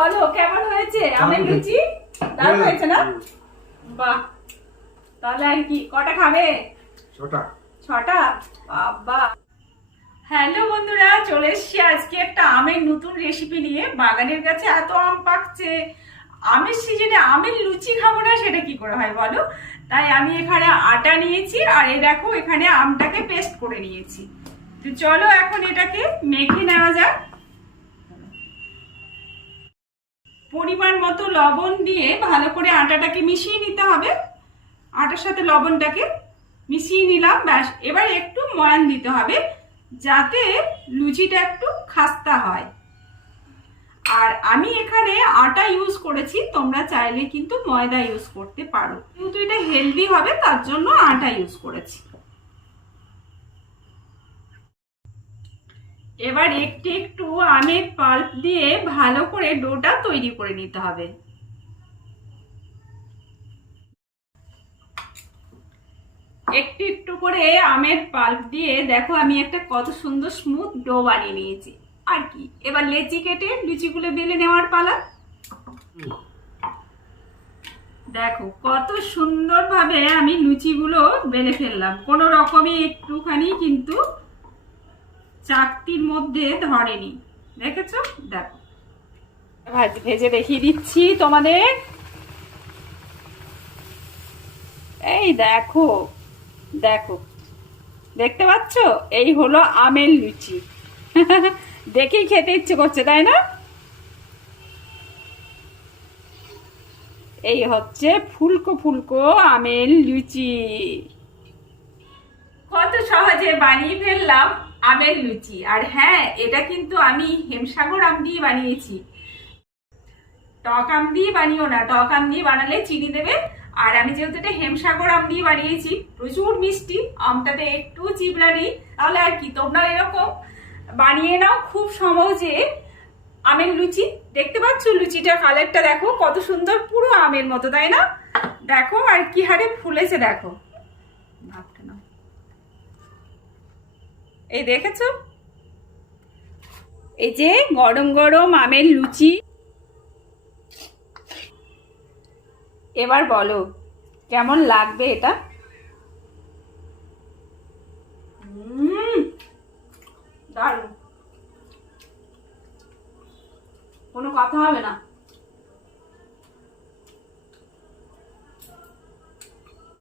বলো কেমন হয়েছে আমের লুচি? দারুণ হয়েছে না? বাহ, তাহলে আর কি কটা খাবে? ছটা। বাবা। হ্যালো বন্ধুরা, চলে এসছি আজকে একটা আমের নতুন রেসিপি নিয়ে। বাগানের কাছে এত আম পাকছে, আমের সিজনে আমের লুচি খাবো না সেটা কি করে হয় বলো? তাই আমি এখানে আটা নিয়েছি আর এই দেখো এখানে আমটাকে পেস্ট করে নিয়েছি। তো চলো এখন এটাকে মেখে নেওয়া যাক। পরিমাণ মতো লবণ দিয়ে ভালো করে আটাটাকে মিশিয়ে নিতে হবে। আটার সাথে লবণটাকে মিশিয়ে নিলাম, ব্যাস। এবার একটু ময়ান দিতে হবে যাতে লুচিটা একটু খাস্তা হয়। আর আমি এখানে আটা ইউজ করেছি, তোমরা চাইলে কিন্তু ময়দা ইউজ করতে পারো, কিন্তু এটা হেলদি হবে তার জন্য আটা ইউজ করেছি। এবার একটু একটু আমের পাল্প দিয়ে ভালো করে ডোটা তৈরি করে নিতে হবে। একটু একটু করে আমের পাল্প দিয়ে দেখো আমি একটা কত সুন্দর স্মুথ ডো বানিয়ে নিয়েছি। আর কি, এবার লেচি কেটে লুচিগুলো বেলে নেওয়ার পালা। দেখো কত সুন্দরভাবে আমি লুচিগুলো বেলে ফেললাম, কোনো রকমই একটুখানি কিন্তু চাকতির মধ্যে ধরেনি, দেখেছো? দেখো ভেজে দেখিয়ে দিচ্ছি তোমাদের। এই দেখো দেখো, দেখতে পাচ্ছ? এই হলো আমের লুচি। দেখেই খেতে ইচ্ছে করছে, তাই না? এই হচ্ছে ফুলকো ফুলকো আমের লুচি। কত সহজে বানিয়ে ফেললাম আমের লুচি। আর হ্যাঁ, এটা কিন্তু আমি হেমসাগর আম দিয়ে বানিয়েছি, টক আম দিয়ে বানিও না। টক আম দিয়ে বানালে চিনি দেবে। আর আমি যেহেতু এটা হেমসাগর আম দিয়ে বানিয়েছি, প্রচুর মিষ্টি, আমটাতে একটু চিবড়া নেই। তাহলে আর কি, তোমরা এরকম বানিয়ে নাও খুব সহজে আমের লুচি। দেখতে পাচ্ছ লুচিটা কালারটা দেখো কত সুন্দর, পুরো আমের মতো, তাই না? দেখো আর কি হারে ফুলেছে, দেখো ভাবটা না। এই দেখেছো, এই যে গরম গরম আমের লুচি। এবার বলো কেমন লাগবে এটা? দারুণ, কোনো কথা হবে না।